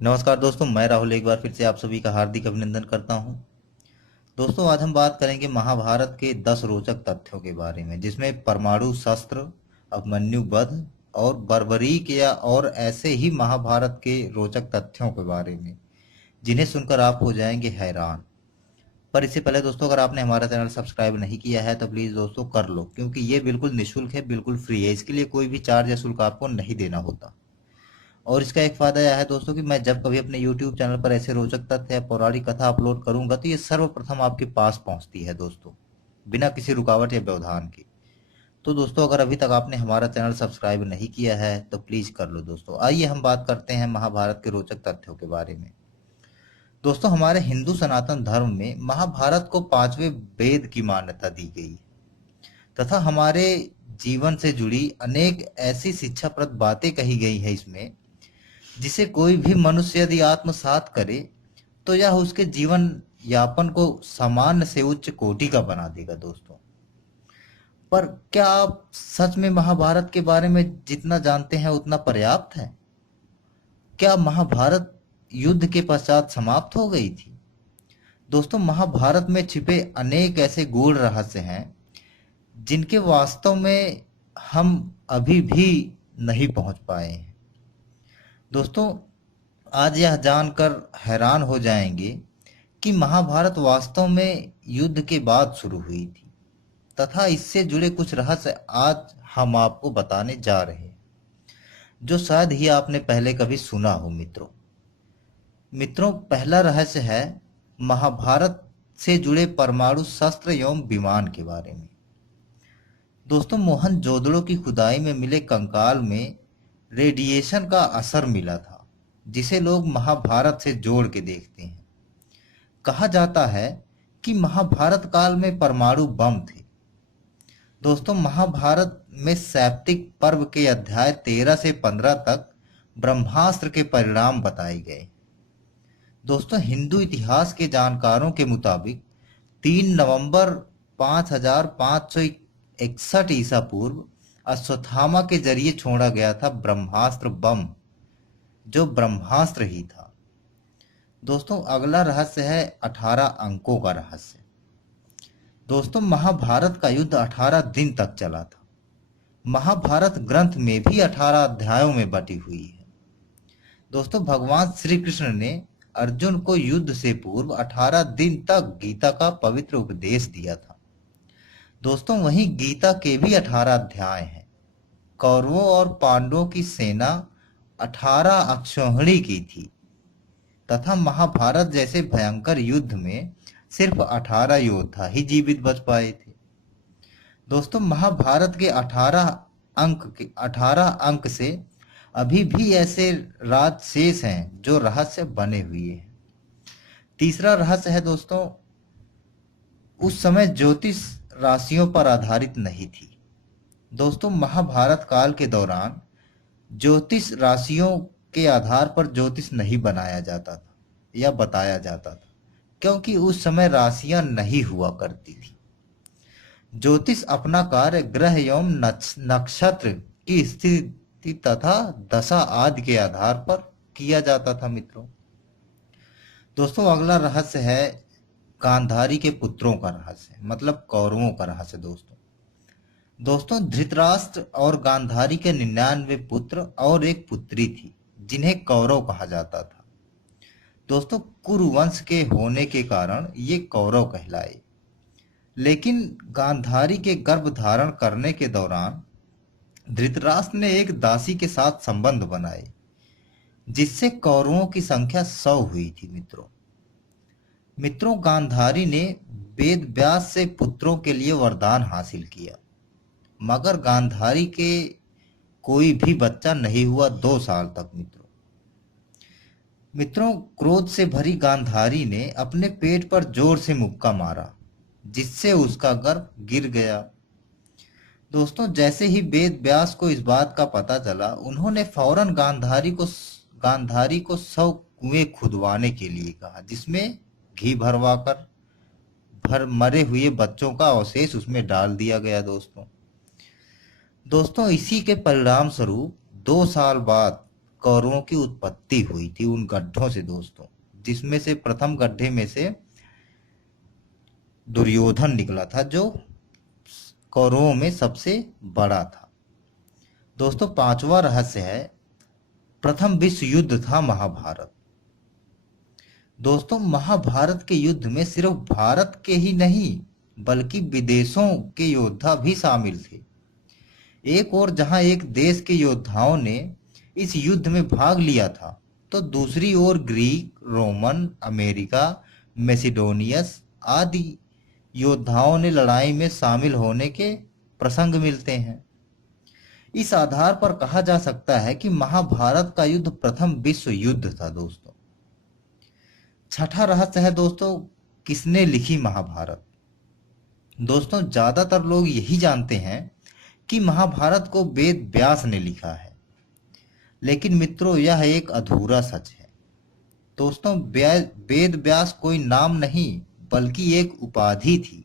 नमस्कार दोस्तों, मैं राहुल एक बार फिर से आप सभी का हार्दिक अभिनंदन करता हूं। दोस्तों, आज हम बात करेंगे महाभारत के 10 रोचक तथ्यों के बारे में, जिसमें परमाणु शस्त्र, अभिमन्यु वध और बर्बरीक या और ऐसे ही महाभारत के रोचक तथ्यों के बारे में, जिन्हें सुनकर आप हो जाएंगे हैरान। पर इससे पहले दोस्तों, अगर आपने हमारा चैनल सब्सक्राइब नहीं किया है तो प्लीज़ दोस्तों कर लो, क्योंकि ये बिल्कुल निःशुल्क है, बिल्कुल फ्री है। इसके लिए कोई भी चार्ज या शुल्क आपको नहीं देना होता। और इसका एक फायदा यह है दोस्तों कि मैं जब कभी अपने YouTube चैनल पर ऐसे रोचक तथ्य या पौराणिक कथा अपलोड करूंगा तो ये सर्वप्रथम आपके पास पहुंचती है दोस्तों, बिना किसी रुकावट या व्यवधान के। तो दोस्तों, अगर अभी तक आपने हमारा चैनल सब्सक्राइब नहीं किया है तो प्लीज कर लो दोस्तों। आइए हम बात करते हैं महाभारत के रोचक तथ्यों के बारे में। दोस्तों, हमारे हिंदू सनातन धर्म में महाभारत को पांचवें वेद की मान्यता दी गई है तथा हमारे जीवन से जुड़ी अनेक ऐसी शिक्षाप्रद बातें कही गई है इसमें, जिसे कोई भी मनुष्य यदि आत्मसात करे तो यह उसके जीवन यापन को सामान्य से उच्च कोटि का बना देगा दोस्तों। पर क्या आप सच में महाभारत के बारे में जितना जानते हैं उतना पर्याप्त है? क्या महाभारत युद्ध के पश्चात समाप्त हो गई थी? दोस्तों, महाभारत में छिपे अनेक ऐसे गूढ़ रहस्य हैं जिनके वास्तव में हम अभी भी नहीं पहुंच पाए हैं। दोस्तों, आज यह जानकर हैरान हो जाएंगे कि महाभारत वास्तव में युद्ध के बाद शुरू हुई थी तथा इससे जुड़े कुछ रहस्य आज हम आपको बताने जा रहे हैं, जो शायद ही आपने पहले कभी सुना हो। मित्रों, पहला रहस्य है महाभारत से जुड़े परमाणु शस्त्र एवं विमान के बारे में। दोस्तों, मोहनजोदड़ो की खुदाई में मिले कंकाल में रेडिएशन का असर मिला था, जिसे लोग महाभारत से जोड़ के देखते हैं। कहा जाता है कि महाभारत काल में परमाणु बम थे। दोस्तों, महाभारत में सैप्तिक पर्व के अध्याय 13 से 15 तक ब्रह्मास्त्र के परिणाम बताए गए। दोस्तों, हिंदू इतिहास के जानकारों के मुताबिक 3 नवंबर 5561 ईसा पूर्व अश्वत्थामा के जरिए छोड़ा गया था ब्रह्मास्त्र बम, जो ब्रह्मास्त्र ही था। दोस्तों, अगला रहस्य है 18 अंकों का रहस्य। दोस्तों, महाभारत का युद्ध 18 दिन तक चला था। महाभारत ग्रंथ में भी 18 अध्यायों में बटी हुई है। दोस्तों, भगवान श्री कृष्ण ने अर्जुन को युद्ध से पूर्व 18 दिन तक गीता का पवित्र उपदेश दिया था। दोस्तों, वहीं गीता के भी 18 अध्याय हैं। कौरवों और पांडवों की सेना 18 अक्षौहिणी की थी तथा महाभारत जैसे भयंकर युद्ध में सिर्फ 18 योद्धा ही जीवित बच पाए थे। दोस्तों, महाभारत के 18 अंक से अभी भी ऐसे राज शेष हैं जो रहस्य बने हुए हैं। तीसरा रहस्य है दोस्तों, उस समय ज्योतिष राशियों पर आधारित नहीं थी। दोस्तों, महाभारत काल के दौरान ज्योतिष राशियों के आधार पर ज्योतिष नहीं बनाया जाता था या बताया जाता था, क्योंकि उस समय राशियां नहीं हुआ करती थी। ज्योतिष अपना कार्य ग्रह एवं नक्षत्र की स्थिति तथा दशा आदि के आधार पर किया जाता था। मित्रों, दोस्तों, अगला रहस्य है गांधारी के पुत्रों का रहस्य, मतलब कौरवों का रहस्य। दोस्तों, धृतराष्ट्र और गांधारी के 99 पुत्र और एक पुत्री थी, जिन्हें कौरव कहा जाता था। दोस्तों, कुरुवंश के होने के कारण ये कौरव कहलाए। लेकिन गांधारी के गर्भ धारण करने के दौरान धृतराष्ट्र ने एक दासी के साथ संबंध बनाए, जिससे कौरवों की संख्या 100 हुई थी। मित्रों, गांधारी ने वेद व्यास से पुत्रों के लिए वरदान हासिल किया, मगर गांधारी के कोई भी बच्चा नहीं हुआ 2 साल तक। मित्रों, क्रोध से भरी गांधारी ने अपने पेट पर जोर से मुक्का मारा, जिससे उसका गर्भ गिर गया। दोस्तों, जैसे ही वेद व्यास को इस बात का पता चला, उन्होंने फौरन गांधारी को 100 कुएं खुदवाने के लिए कहा, जिसमें घी भर मरे हुए बच्चों का अवशेष उसमें डाल दिया गया। दोस्तों, इसी के परिणाम स्वरूप 2 साल बाद कौरवों की उत्पत्ति हुई थी उन गड्ढों से दोस्तों, जिसमें से प्रथम गड्ढे में से दुर्योधन निकला था, जो कौरवों में सबसे बड़ा था। दोस्तों पांचवा रहस्य है, प्रथम विश्व युद्ध था महाभारत। दोस्तों महाभारत के युद्ध में सिर्फ भारत के ही नहीं बल्कि विदेशों के योद्धा भी शामिल थे। एक और जहां एक देश के योद्धाओं ने इस युद्ध में भाग लिया था, तो दूसरी ओर ग्रीक, रोमन, अमेरिका, मैसिडोनियस आदि योद्धाओं ने लड़ाई में शामिल होने के प्रसंग मिलते हैं। इस आधार पर कहा जा सकता है कि महाभारत का युद्ध प्रथम विश्व युद्ध था दोस्तों। छठा रहस्य है दोस्तों, किसने लिखी महाभारत। दोस्तों ज्यादातर लोग यही जानते हैं कि महाभारत को वेद व्यास ने लिखा है, लेकिन मित्रों यह एक अधूरा सच है। दोस्तों वेद व्यास कोई नाम नहीं बल्कि एक उपाधि थी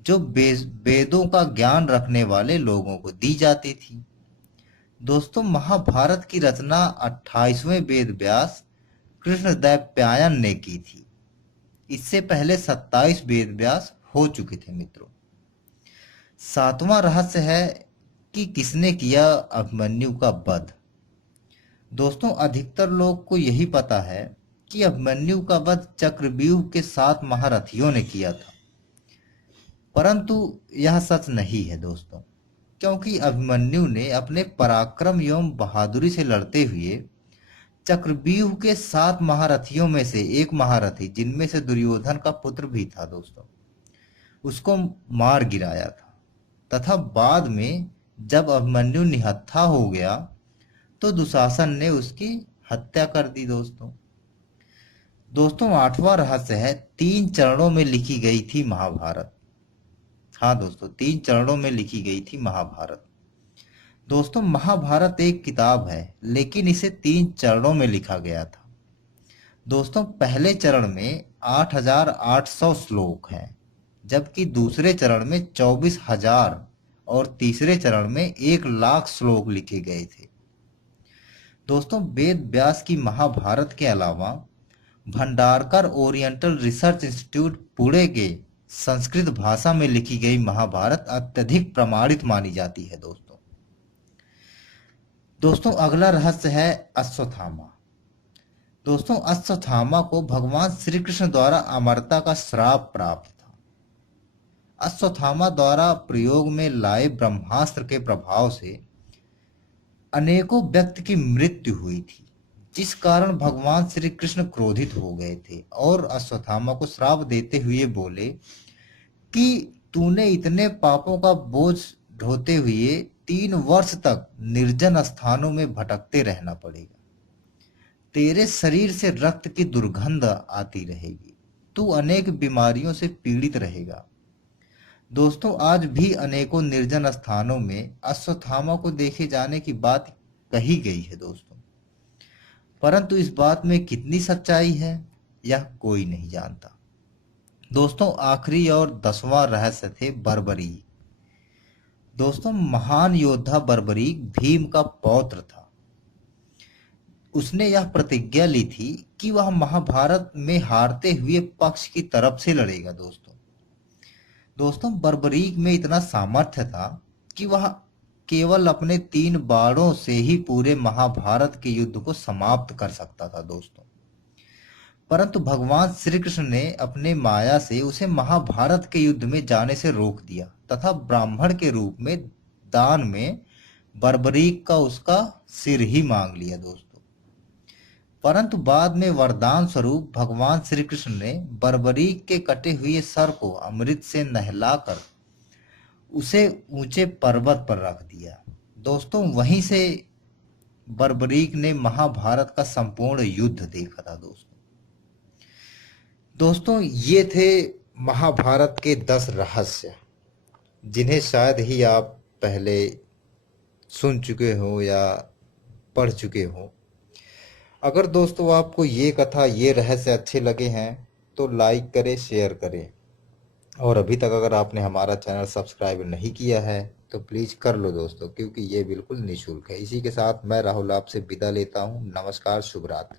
जो वेदों का ज्ञान रखने वाले लोगों को दी जाती थी। दोस्तों महाभारत की रचना 28वें वेद व्यास कृष्णद्वैपायन ने की थी। इससे पहले 27 वेद व्यास हो चुके थे मित्रों। सातवां रहस्य है कि किसने किया अभिमन्यु का वध। दोस्तों अधिकतर लोग को यही पता है कि अभिमन्यु का वध चक्रव्यूह के 7 महारथियों ने किया था, परंतु यह सच नहीं है दोस्तों, क्योंकि अभिमन्यु ने अपने पराक्रम एवं बहादुरी से लड़ते हुए चक्रव्यूह के 7 महारथियों में से एक महारथी, जिनमें से दुर्योधन का पुत्र भी था दोस्तों, उसको मार गिराया था। तथा बाद में जब अभिमन्यु निहत्था हो गया तो दुशासन ने उसकी हत्या कर दी दोस्तों आठवां रहस्य है, 3 चरणों में लिखी गई थी महाभारत। हाँ दोस्तों 3 चरणों में लिखी गई थी महाभारत। दोस्तों महाभारत एक किताब है, लेकिन इसे 3 चरणों में लिखा गया था। दोस्तों पहले चरण में 8800 श्लोक हैं, जबकि दूसरे चरण में 24,000 और तीसरे चरण में 1,00,000 श्लोक लिखे गए थे। दोस्तों वेद व्यास की महाभारत के अलावा Bhandarkar oriental research institute Pune के संस्कृत भाषा में लिखी गई महाभारत अत्यधिक प्रमाणित मानी जाती है दोस्तों अगला रहस्य है अश्वत्थामा। दोस्तों अश्वत्थामा को भगवान श्री कृष्ण द्वारा अमरता का श्राप प्राप्त था। अश्वत्थामा द्वारा प्रयोग में लाए ब्रह्मास्त्र के प्रभाव से अनेकों व्यक्ति की मृत्यु हुई थी, जिस कारण भगवान श्री कृष्ण क्रोधित हो गए थे और अश्वत्थामा को श्राप देते हुए बोले कि तूने इतने पापों का बोझ ढोते हुए 3 वर्ष तक निर्जन स्थानों में भटकते रहना पड़ेगा। तेरे शरीर से रक्त की दुर्गंध आती रहेगी, तू अनेक बीमारियों से पीड़ित रहेगा। दोस्तों आज भी अनेकों निर्जन स्थानों में अश्वत्थामा को देखे जाने की बात कही गई है दोस्तों, परंतु इस बात में कितनी सच्चाई है यह कोई नहीं जानता। दोस्तों आखिरी और 10वां रहस्य थे बर्बरीक। दोस्तों महान योद्धा बर्बरीक भीम का पौत्र था। उसने यह प्रतिज्ञा ली थी कि वह महाभारत में हारते हुए पक्ष की तरफ से लड़ेगा दोस्तों बर्बरीक में इतना सामर्थ्य था कि वह केवल अपने 3 बाणों से ही पूरे महाभारत के युद्ध को समाप्त कर सकता था दोस्तों, परंतु भगवान श्री कृष्ण ने अपने माया से उसे महाभारत के युद्ध में जाने से रोक दिया तथा ब्राह्मण के रूप में दान में बर्बरीक का उसका सिर ही मांग लिया दोस्तों। परंतु बाद में वरदान स्वरूप भगवान श्री कृष्ण ने बर्बरीक के कटे हुए सर को अमृत से नहलाकर उसे ऊंचे पर्वत पर रख दिया दोस्तों। वहीं से बर्बरीक ने महाभारत का संपूर्ण युद्ध देखा था दोस्तों ये थे महाभारत के 10 रहस्य, जिन्हें शायद ही आप पहले सुन चुके हो या पढ़ चुके हो। अगर दोस्तों आपको ये कथा, ये रहस्य अच्छे लगे हैं तो लाइक करें, शेयर करें, और अभी तक अगर आपने हमारा चैनल सब्सक्राइब नहीं किया है तो प्लीज कर लो दोस्तों, क्योंकि ये बिल्कुल निःशुल्क है। इसी के साथ मैं राहुल आपसे विदा लेता हूँ। नमस्कार, शुभ रात्रि।